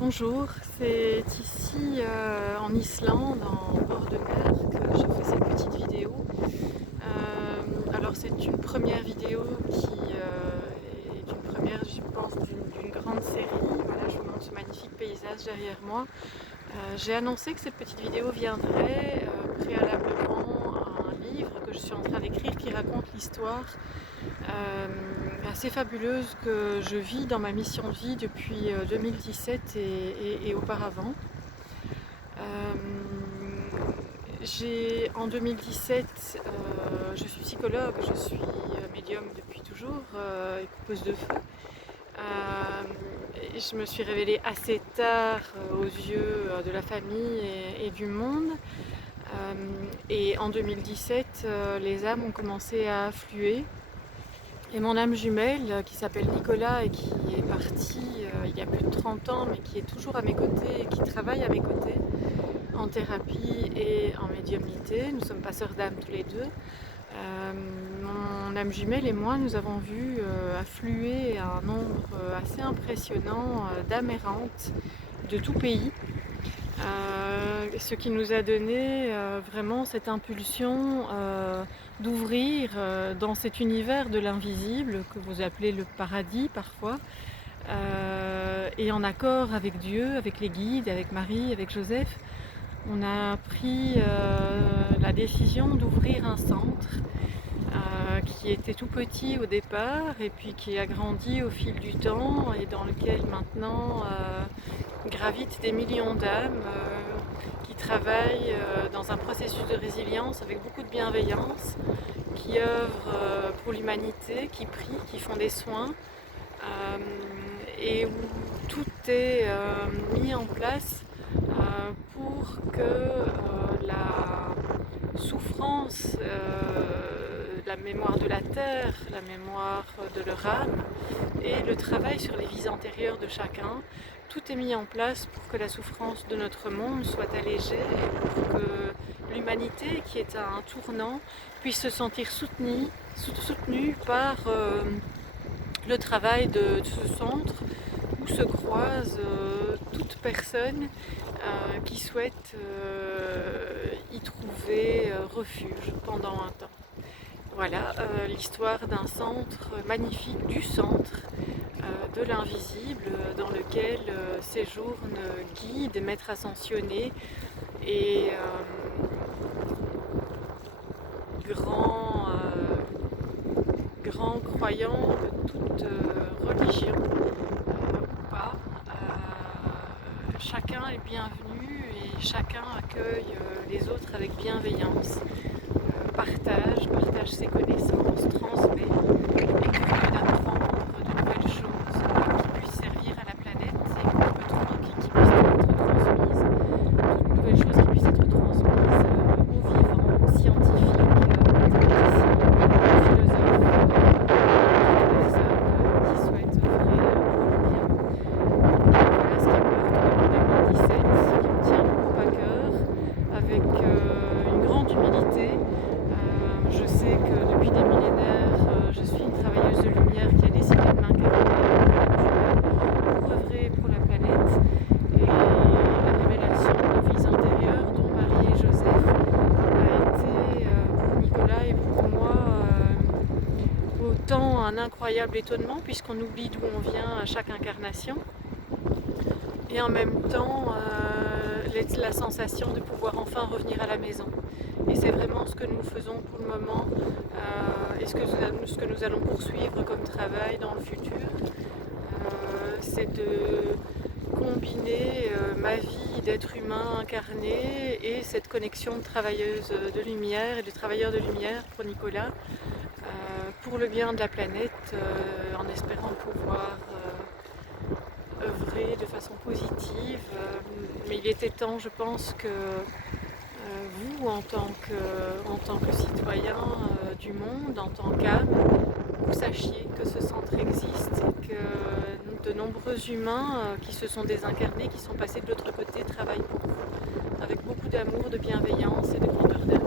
Bonjour, c'est ici en Islande, en bord de mer, que je fais cette petite vidéo. Alors c'est une première vidéo qui est une première, je pense, d'une grande série. Voilà, je vous montre ce magnifique paysage derrière moi. J'ai annoncé que cette petite vidéo viendrait préalablement à un livre que je suis en train d'écrire qui raconte l'histoire assez fabuleuse que je vis dans ma mission de vie depuis 2017 et auparavant. En 2017, je suis psychologue, je suis médium depuis toujours et coupeuse de feu. Et je me suis révélée assez tard aux yeux de la famille et du monde. Et en 2017, les âmes ont commencé à affluer. Et mon âme jumelle, qui s'appelle Nicolas et qui est parti il y a plus de 30 ans, mais qui est toujours à mes côtés et qui travaille à mes côtés en thérapie et en médiumnité. Nous sommes passeurs d'âme tous les deux. Mon âme jumelle et moi, nous avons vu affluer un nombre assez impressionnant d'âmes errantes de tout pays. Ce qui nous a donné vraiment cette impulsion d'ouvrir dans cet univers de l'invisible que vous appelez le paradis parfois, et en accord avec Dieu, avec les guides, avec Marie, avec Joseph, on a pris la décision d'ouvrir un centre qui était tout petit au départ et puis qui a grandi au fil du temps et dans lequel maintenant gravitent des millions d'âmes qui travaillent dans un processus de résilience avec beaucoup de bienveillance, qui œuvrent pour l'humanité, qui prient, qui font des soins et où tout est mis en place pour que la souffrance, la mémoire de la terre, la mémoire de leur âme et le travail sur les vies antérieures de chacun, tout est mis en place pour que la souffrance de notre monde soit allégée et pour que l'humanité, qui est à un tournant, puisse se sentir soutenue par le travail de ce centre où se croisent toute personne qui souhaite y trouver refuge pendant un temps. Voilà l'histoire d'un centre magnifique, du centre de l'invisible, dans lequel séjournent guides, maîtres ascensionnés et grands croyants de toute religion ou pas. Chacun est bienvenu et chacun accueille les autres avec bienveillance, partage ses connaissances, transmet, est curieux d'apprendre de nouvelles choses qui puissent servir à la planète et qu'on peut trouver qui puissent être transmises, de nouvelles choses qui puissent être transmises aux vivants, aux scientifiques, aux mathématiciens, aux philosophes, à toute personne qui souhaite œuvrer pour le bien. Voilà ce qui me porte depuis 2017, ce qui me tient beaucoup à cœur, avec une grande humilité. Je sais que depuis des millénaires, je suis une travailleuse de lumière qui a décidé de m'incarner pour œuvrer pour la planète. Et la révélation de vies antérieures, dont Marie et Joseph, a été pour Nicolas et pour moi autant un incroyable étonnement, puisqu'on oublie d'où on vient à chaque incarnation, et en même temps la sensation de pouvoir enfin revenir à la maison. Et c'est vraiment ce que nous faisons pour le moment et ce que nous allons poursuivre comme travail dans le futur. C'est de combiner ma vie d'être humain incarné et cette connexion de travailleuse de lumière et de travailleur de lumière pour Nicolas, pour le bien de la planète, en espérant pouvoir œuvrer de façon positive. Mais il était temps, je pense, que vous, en tant que citoyen du monde, en tant qu'âme, vous sachiez que ce centre existe et que de nombreux humains qui se sont désincarnés, qui sont passés de l'autre côté, travaillent pour vous, avec beaucoup d'amour, de bienveillance et de grandeur d'âme.